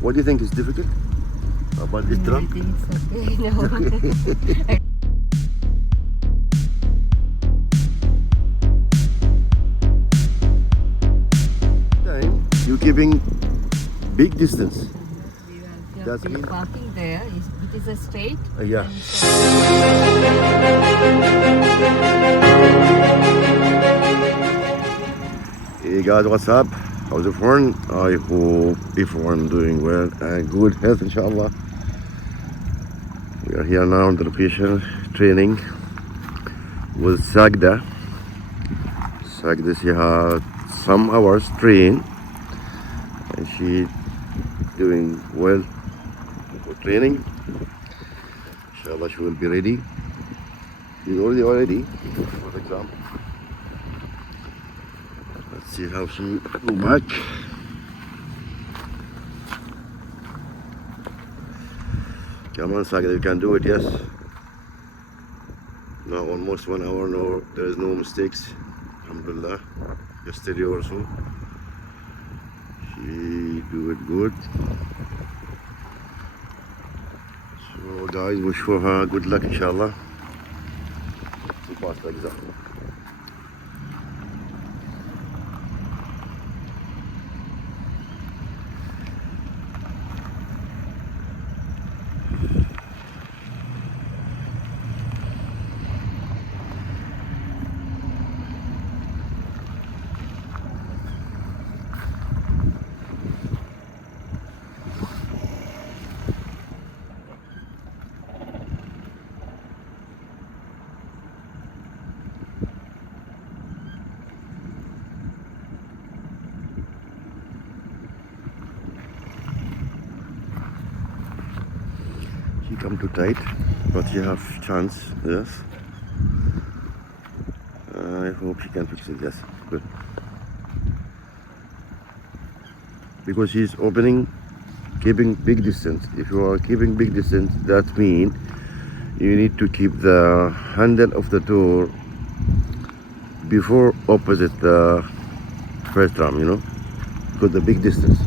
What do you think is difficult about this I drum? think it's okay. No. Time you're keeping big distance. We That's will mean- parking there. It is a straight. Yeah. And so- Hey guys, what's up? How's everyone? I hope everyone doing well and good health, inshallah. We are here now on the location training with Sagda. Sagda, she had some hours train and she doing well for training. Inshallah, she will be ready. She's already ready for the exam. Let's see how she go back. Come on, Sagda, you can do it, yes. Now almost 1 hour, no, there is no mistakes. Alhamdulillah. Yesterday also. She do it good. So guys, wish for her good luck, inshallah. To pass the exam. She come too tight, but she have chance, yes. I hope she can fix it, yes, good. Because she's opening, keeping big distance. If you are keeping big distance, that means you need to keep the handle of the door before opposite the first drum, you know, because the big distance.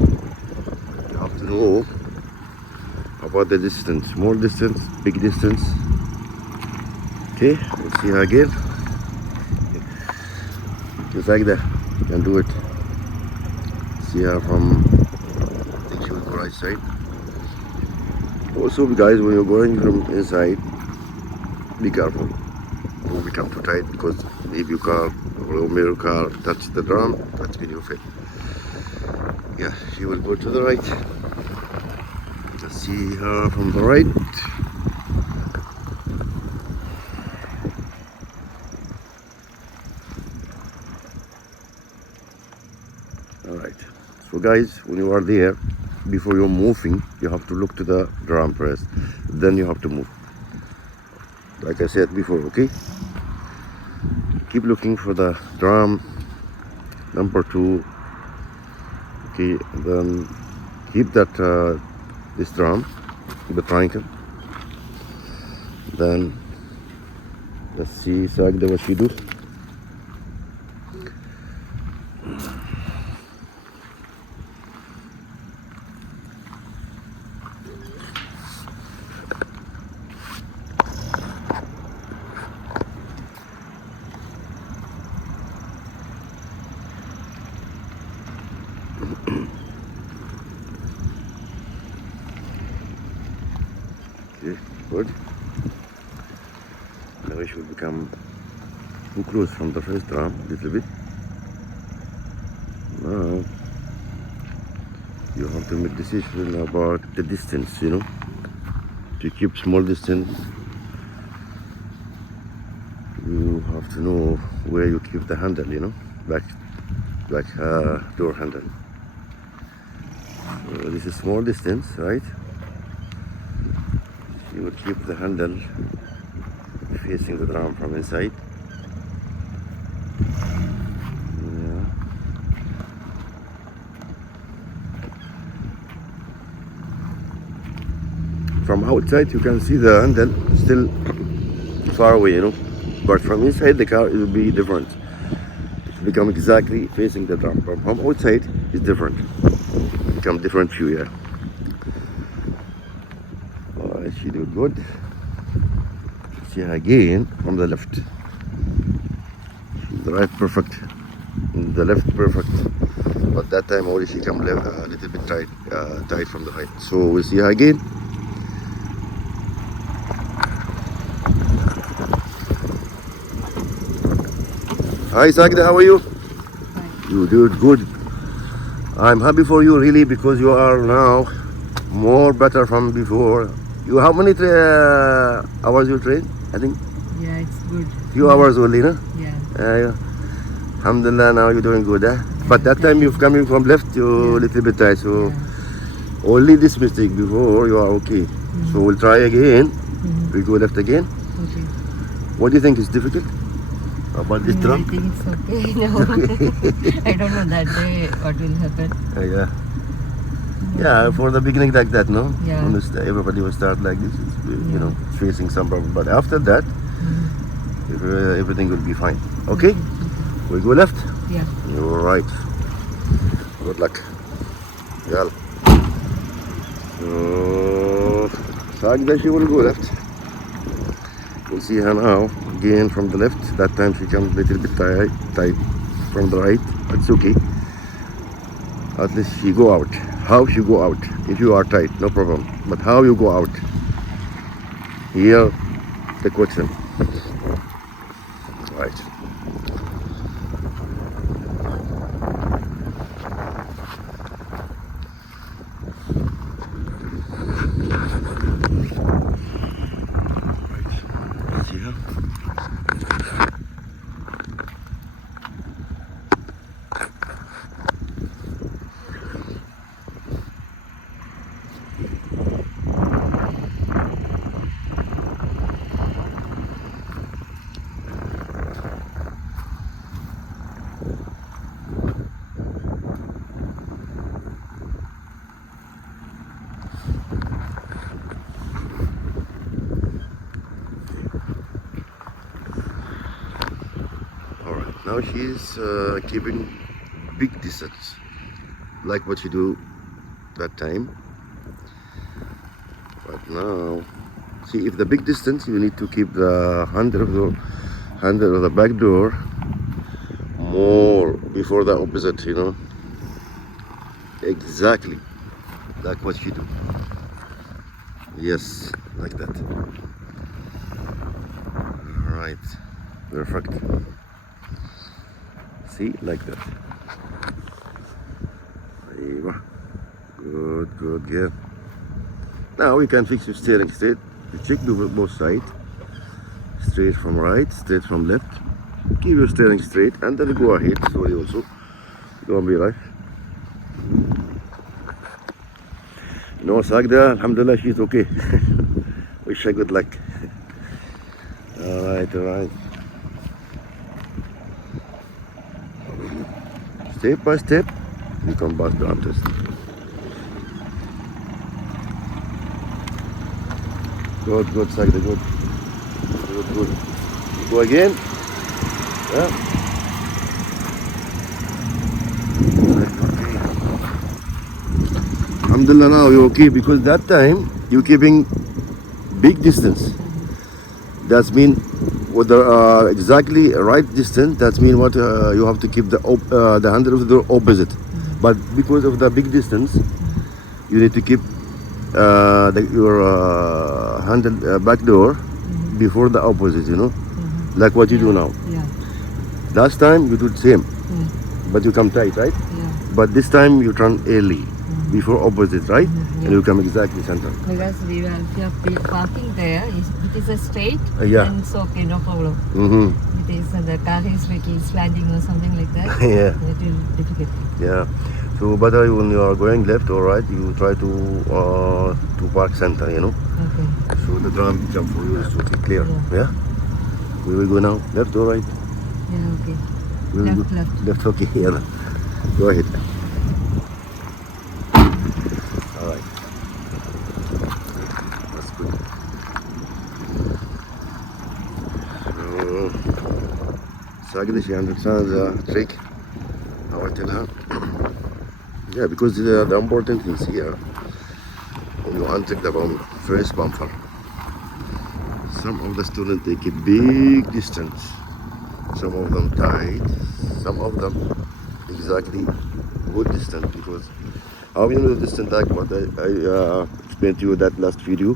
You have to know about the distance, small distance, big distance. Okay, let's see her again. Just like that, you can do it. See her from, I think she will go right side. Also guys, when you're going from inside, be careful. Don't become too tight because if your car or your car touch the drum, that's when you fail. Yeah, she will go to the right. Let's see her from the right. Alright, so guys, when you are there, before you're moving, you have to look to the drum first, then you have to move. Like I said before, okay? Keep looking for the drum, number 2. Okay, then keep that this drum, the triangle. Then let's see Sagda what she do. Okay, good. Now we should become too close from the first drum a little bit. Now you have to make decision about the distance, you know. To keep small distance, you have to know where you keep the handle, you know, like door handle. So this is small distance, right? You will keep the handle facing the drum from inside. Yeah. From outside you can see the handle still far away, you know, but from inside the car it will be different. It will become exactly facing the drum. From outside it's different. Become different view, yeah. do good. See again from the left. The right perfect. The left perfect. But that time only she come left a little bit tight from the right. So we'll see her again. Hi Sagda, how are you? You do it good. I'm happy for you really because you are now more better from before. You how many hours you train? I think Yeah, it's good. few hours only, no? Yeah. Yeah. Alhamdulillah, now you're doing good, eh? But that time you've coming from left, you're a little bit tight. So Yeah. only this mistake before you are okay. So we'll try again. We go left again. Okay. What do you think is difficult about this I drum? think it's okay now. I don't know that day what will happen. Yeah. Yeah, for the beginning like that, no? Yeah. When everybody will start like this, you know, facing some problem. But after that, everything will be fine. Okay? We go left? Yeah. You're right. Good luck. Yeah. So, Sagda, she will go left. We'll see her now again from the left. That time she comes a little bit tight from the right. It's okay. At least she go out. How she go out? If you are tight, no problem. But how you go out? Here, the question. Right. See her? Alright, now she's keeping big distance, like what she do that time. But now, see, if the big distance, you need to keep the handle of the back door more before the opposite, you know. Exactly, like what she do. Yes, like that. Right, perfect. See, like that. Aywa. Good, good, good. Now we can fix your steering straight. You check both sides. Straight from right, straight from left. Keep your steering straight and then go ahead slowly also. Don't be right. No, Sagda, alhamdulillah, she's okay. Wish her good luck. Alright, alright. Step by step, you come back to test. Good, good, Sagda, good. Good, good. Go again. Yeah. Okay. Alhamdulillah, now you're okay because that time you're keeping big distance. That's mean with the exactly right distance. That's mean what you have to keep the handle of the opposite. But because of the big distance, you need to keep your handle back door before the opposite. You know, like what you do now. Yeah. Last time you do the same, but you come tight, right? Yeah. But this time you turn early before opposite, right? And you come exactly center. Because we are parking there. It is a straight. Yeah. Then it's okay, no problem. It is the car is little slanting or something like that. Yeah. Little difficult. Yeah. So, but when you are going left or right, you try to park center, you know. Okay. So the drum jump for you is okay, clear. Yeah. Yeah. We will go now. Left or right? Yeah. Okay. We will Left, go. left. Left. Okay. Yeah. Go ahead. All right. That's good. So, Sagda, she understands the trick. How I tell her. Yeah, because the important things here, when you untick the first bumper, Some of the students take a big distance. Some of them tight. Some of them exactly good distance because how you know the distance like what I explained to you that last video.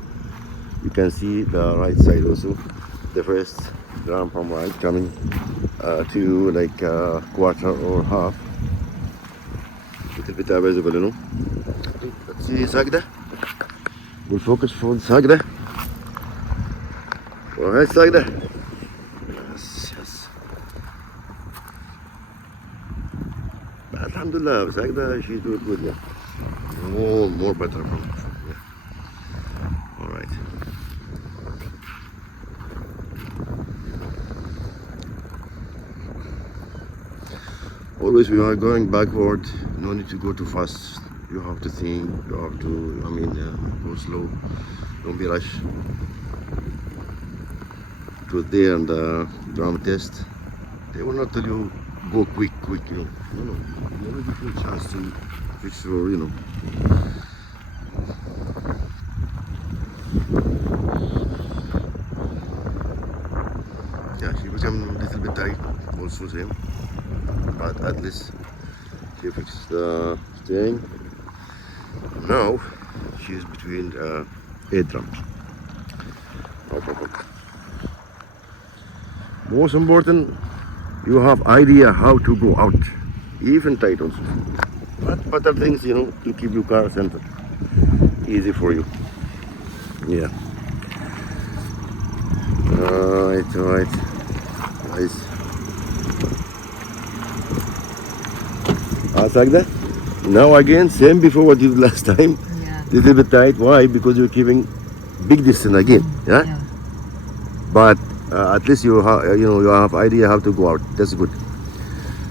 You can see the right side also. The first drum from right coming to like quarter or half. Little bit visible, you know. Let's see Sagda. We'll focus for Sagda. Alright, Sagda. Yes, yes. Alhamdulillah, Sagda, she's doing good, yeah. More better from yeah. Alright. Always we are going backward, no need to go too fast. You have to think, you have to, go slow. Don't be rush. It was there in the drum test. They will not tell you go quick, you know. No. They will give you a chance to fix your, you know. Yeah, she became a little bit tight, also same. But at least she fixed the steering. Now she's between 8 drums. No problem. Most important, you have idea how to go out, even tight also. But other things, you know, to keep your car centered, easy for you. Yeah. Alright. Nice. Like that. Now again, same before what you did last time. Yeah. Little bit tight. Why? Because you're keeping big distance again. Yeah. But at least you have idea how to go out. That's good.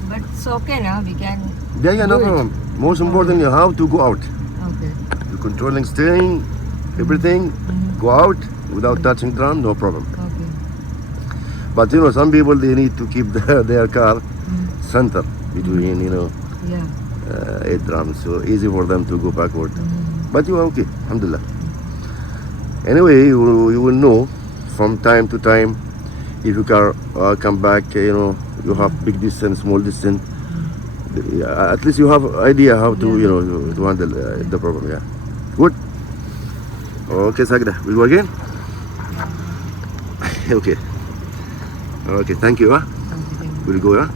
But it's okay now. We can. Yeah. No do it. problem. Most important, you have to go out. Okay. You're controlling steering, everything. Go out without touching drum. No problem. Okay. But you know, some people they need to keep their car center between Yeah. 8 drums, so easy for them to go backward. But you are okay, alhamdulillah. Anyway, you will know from time to time if you car come back, you have big distance, small distance. At least you have idea how to to handle the problem. Yeah, good. Okay, Sagda, we go again. Okay. Thank you. Okay. We'll go.